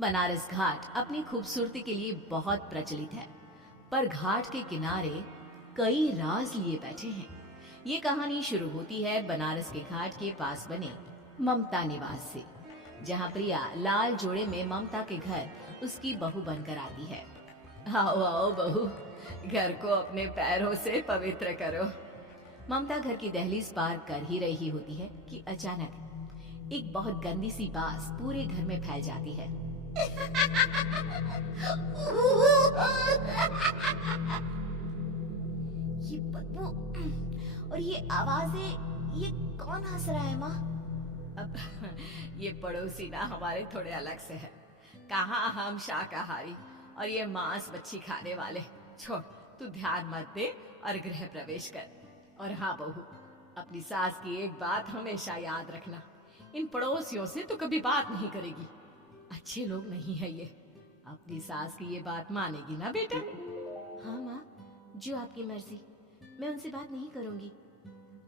बनारस घाट अपनी खूबसूरती के लिए बहुत प्रचलित है, पर घाट के किनारे कई राज लिए बैठे हैं। ये कहानी शुरू होती है बनारस के घाट के पास बने ममता निवास से, जहाँ प्रिया लाल जोड़े में ममता के घर उसकी बहू बनकर आती है। आओ आओ बहू, घर को अपने पैरों से पवित्र करो। ममता घर की दहलीज पार कर ही रही होती है कि अचानक एक बहुत गंदी सी बास पूरे घर में फैल जाती है। ये बदबू और ये आवाजें, ये कौन हंस रहा है माँ? अब ये पड़ोसी ना हमारे थोड़े अलग से है। कहाँ हम शाकाहारी और ये मांस मच्छी खाने वाले। छोड़, तू ध्यान मत दे और गृह प्रवेश कर। और हाँ बहू, अपनी सास की एक बात हमेशा याद रखना, इन पड़ोसियों से तो कभी बात नहीं करेगी। अच्छे लोग नहीं है ये। अपनी सास की ये बात मानेगी ना बेटा? हाँ माँ, जो आपकी मर्जी, मैं उनसे बात नहीं करूंगी।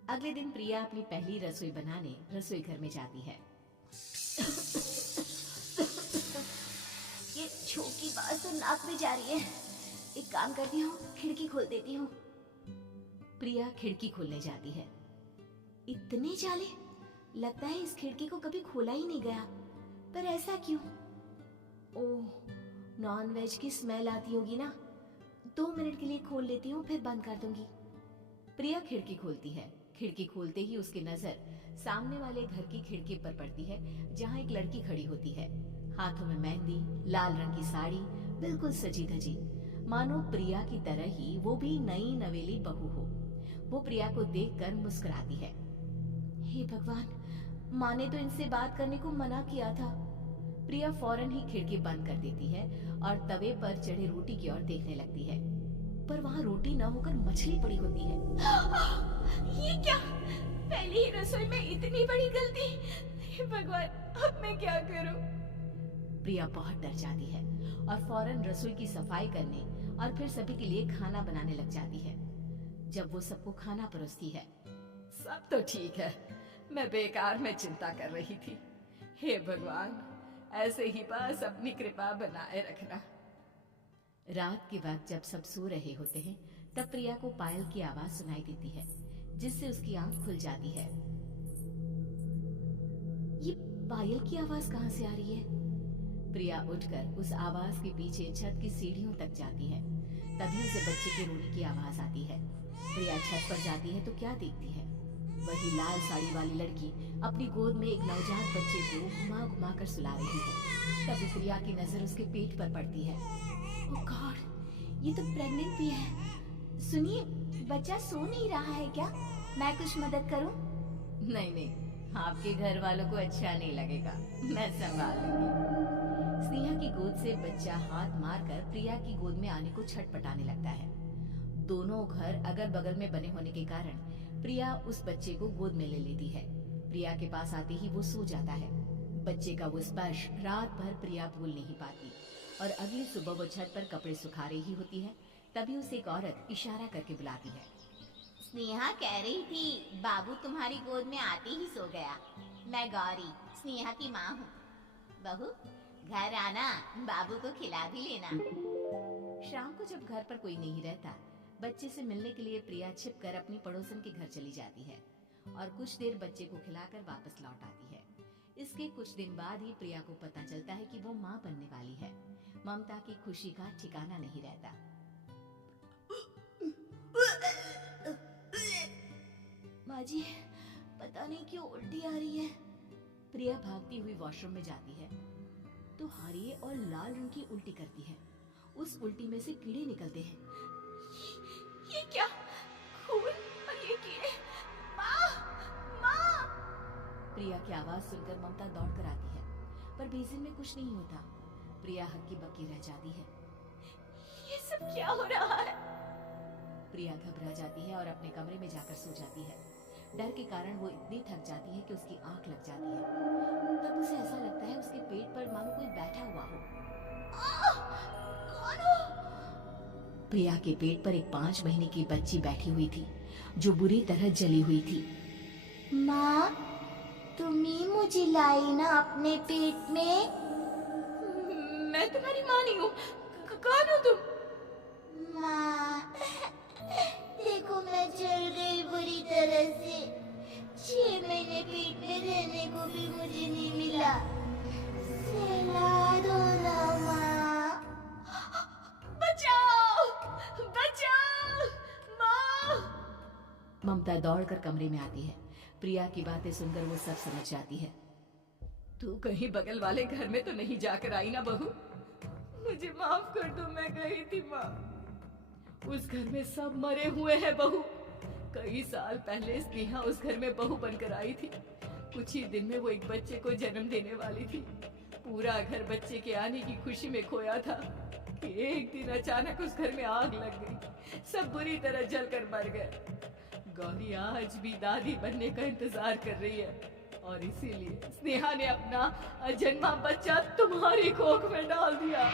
अगले दिन प्रिया अपनी पहली रसोई बनाने रसोई घर में जाती है। ये छोटी बात तो नाक में जा रही है। एक काम करती हूँ, खिड़की खोल देती हूँ। प्रिया खिड़की खोलने जाती है। इतने जाले, लगता है इस खिड़की को कभी खोला ही नहीं गया। पर ऐसा क्यों? ओह, नॉनवेज की स्मेल आती होगी ना। 2 मिनट के लिए खोल लेती हूँ, फिर बंद कर दूंगी। प्रिया खिड़की खोलती है। खिड़की खोलते ही उसकी नजर सामने वाले घर की खिड़की पर पड़ती है, जहाँ एक लड़की खड़ी होती है, हाथों में मेहंदी, लाल रंग की साड़ी, बिल्कुल सजी धजी, मानो प्रिया की तरह ही वो भी नई नवेली बहू हो। वो प्रिया को देखकर मुस्कुराती है। हे भगवान, माँ ने तो इनसे बात करने को मना किया था। प्रिया फौरन ही खिड़की बंद कर देती है और तवे पर चढ़े रोटी की ओर देखने लगती है, पर वहाँ रोटी न होकर मछली पड़ी होती है। ये क्या? पहली ही रसोई में इतनी बड़ी गलती। हे भगवान, अब मैं क्या करूं? प्रिया बहुत डर जाती है और फौरन रसोई की सफाई करने और फिर सभी के लिए खाना बनाने लग जाती है। जब वो सबको खाना परोसती है, सब तो ठीक है, मैं बेकार में चिंता कर रही थी। हे भगवान, ऐसे ही बस अपनी कृपा बनाए रखना। रात के वक्त जब सब सो रहे होते हैं, तब प्रिया को पायल की आवाज सुनाई देती है, जिससे उसकी आंख खुल जाती है। ये पायल की आवाज कहाँ से आ रही है? प्रिया उठकर उस आवाज के पीछे छत की सीढ़ियों तक जाती है। तभी उसे बच्चे के रोने की आवाज आती है। प्रिया छत पर जाती है तो क्या देखती है? वही लाल साड़ी वाली लड़की अपनी गोद में एक नवजात बच्चे को घुमा घुमा कर सुला रही है। तभी प्रिया की नजर उसके पेट पर पड़ती है। ओह गॉड, ये तो प्रेग्नेंट भी है। सुनिए, बच्चा सो नहीं रहा है क्या? मैं कुछ मदद करूं? नहीं नहीं, आपके घर वालों को अच्छा नहीं लगेगा, मैं संभाल लूंगी। स्नेहा की गोद से बच्चा हाथ मारकर प्रिया की गोद में आने को छटपटाने लगता है। दोनों घर अगल बगल में बने होने के कारण प्रिया उस बच्चे को गोद में ले लेती है। प्रिया के पास आते ही वो सो जाता है। बच्चे का वो स्पर्श रात भर प्रिया भूल नहीं पाती और अगली सुबह वो छत पर कपड़े सुखा रही होती है। तभी उसे एक औरत इशारा करके बुलाती है। स्नेहा कह रही थी बाबू तुम्हारी गोद में आते ही सो गया। मैं गौरी, स्नेहा की माँ हूँ। बहू, घर आना, बाबू को खिला भी लेना। शाम को जब घर पर कोई नहीं रहता, बच्चे से मिलने के लिए प्रिया छिपकर अपनी पड़ोसन के घर चली जाती है और कुछ देर बच्चे को खिलाकर वापस लौट आती है। इसके कुछ दिन बाद ही प्रिया को पता चलता है कि वो माँ बनने वाली है। ममता की खुशी का ठिकाना नहीं रहता। माँ जी, पता नहीं क्यों उल्टी आ रही है। प्रिया भागती हुई वॉशरूम में जाती है तो हरी और लाल रंग की उल्टी करती है। उस उल्टी में से कीड़े निकलते हैं। ये क्या? खून और ये कीड़े! माँ! माँ! प्रिया की आवाज सुनकर ममता दौड़ कर आती है, पर बेसिन में कुछ नहीं होता। प्रिया हक्की बक्की रह जाती है। ये सब क्या हो रहा है? प्रिया घबरा जाती है और अपने कमरे में जाकर सो जाती है। डर के कारण वो इतनी थक जाती है कि उसकी आंख लग जाती है। तब उसे ऐसा लगता है उसके पेट पर मानो कोई बैठा हुआ हो। कौन हो? प्रिया के पेट पर एक 5 महीने की बच्ची बैठी हुई थी, जो बुरी तरह जली हुई थी। माँ, तुम ही मुझे लाई ना अपने पेट में? मैं तुम्हारी माँ नहीं हूँ। कौन हो तुम? माँ, देखो मैं जल गई बुरी तरह से। 6 महीने पेट में रहने को भी मुझे नहीं मिला। सहला दो ना माँ। बचाओ, बचाओ, माँ। ममता दौड़कर कमरे में आती है। प्रिया की बातें सुनकर वो सब समझ जाती है। तू कहीं बगल वाले घर में तो नहीं जाकर आई ना बहू? मुझे माफ कर दो, मैं गई थी माँ। उस घर में सब मरे हुए हैं बहू। कई साल पहले स्नेहा उस घर में बहू बनकर आई थी। कुछ ही दिन में वो एक बच्चे को जन्म देने वाली थी। पूरा घर बच्चे के आने की खुशी में खोया था कि एक दिन अचानक उस घर में आग लग गई। सब बुरी तरह जलकर मर गए। गौरी आज भी दादी बनने का इंतजार कर रही है और इसीलिए स्नेहा ने अपना अजन्मा बच्चा तुम्हारी कोख में डाल दिया।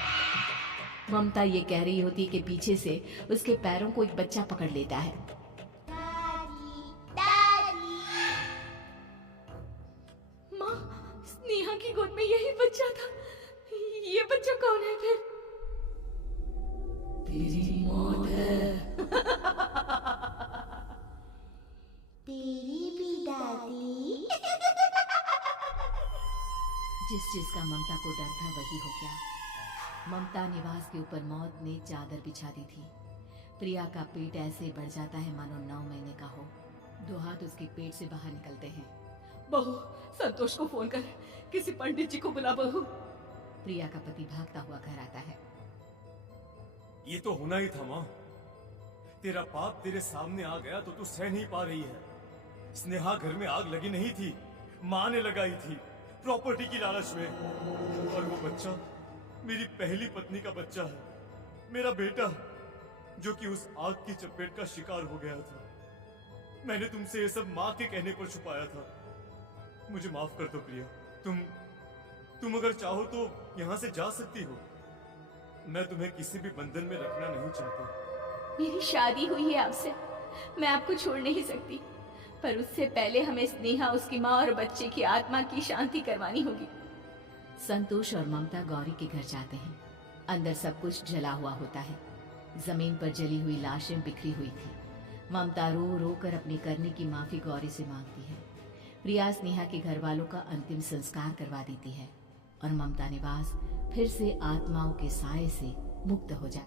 ममता ये कह रही होती कि पीछे से उसके पैरों को एक बच्चा पकड़ लेता है। दादी, दादी। माँ, स्नेहा की गोद में यही बच्चा था। ये बच्चा कौन है फिर? तेरी मौत है। तेरी भी दादी। जिस चीज का ममता को डर था वही हो गया। ममता निवास के ऊपर मौत ने चादर बिछा दी थी। प्रिया का पेट ऐसे बढ़ जाता है मानो 9 महीने का हो। 2 हाथ उसके पेट से बाहर निकलते हैं। बहू, संतोष को फोन कर, किसी पंडित जी को बुला बहू। प्रिया का पति भागता हुआ घर आता है। ये तो होना ही था माँ। तेरा पाप तेरे सामने आ गया तो तू सह नहीं पा रही है। स्नेहा घर में आग लगी नहीं थी, माँ ने लगाई थी, प्रॉपर्टी की लालच में। और वो बच्चा मेरी पहली पत्नी का बच्चा है, मेरा बेटा, जो कि उस आग की चपेट का शिकार हो गया था। मैंने तुमसे ये सब माँ के कहने पर छुपाया था। मुझे माफ कर दो प्रिया। तुम अगर चाहो तो यहाँ से जा सकती हो। मैं तुम्हें किसी भी बंधन में रखना नहीं चाहता। मेरी शादी हुई है आपसे, मैं आपको छोड़ नहीं सकती। पर उससे पहले हमें स्नेहा, उसकी माँ और बच्चे की आत्मा की शांति करवानी होगी। संतोष और ममता गौरी के घर जाते हैं। अंदर सब कुछ जला हुआ होता है। जमीन पर जली हुई लाशें बिखरी हुई थी। ममता रो रो कर अपनी करने की माफी गौरी से मांगती है। प्रिया स्नेहा के घर वालों का अंतिम संस्कार करवा देती है और ममता निवास फिर से आत्माओं के साए से मुक्त हो जाती है।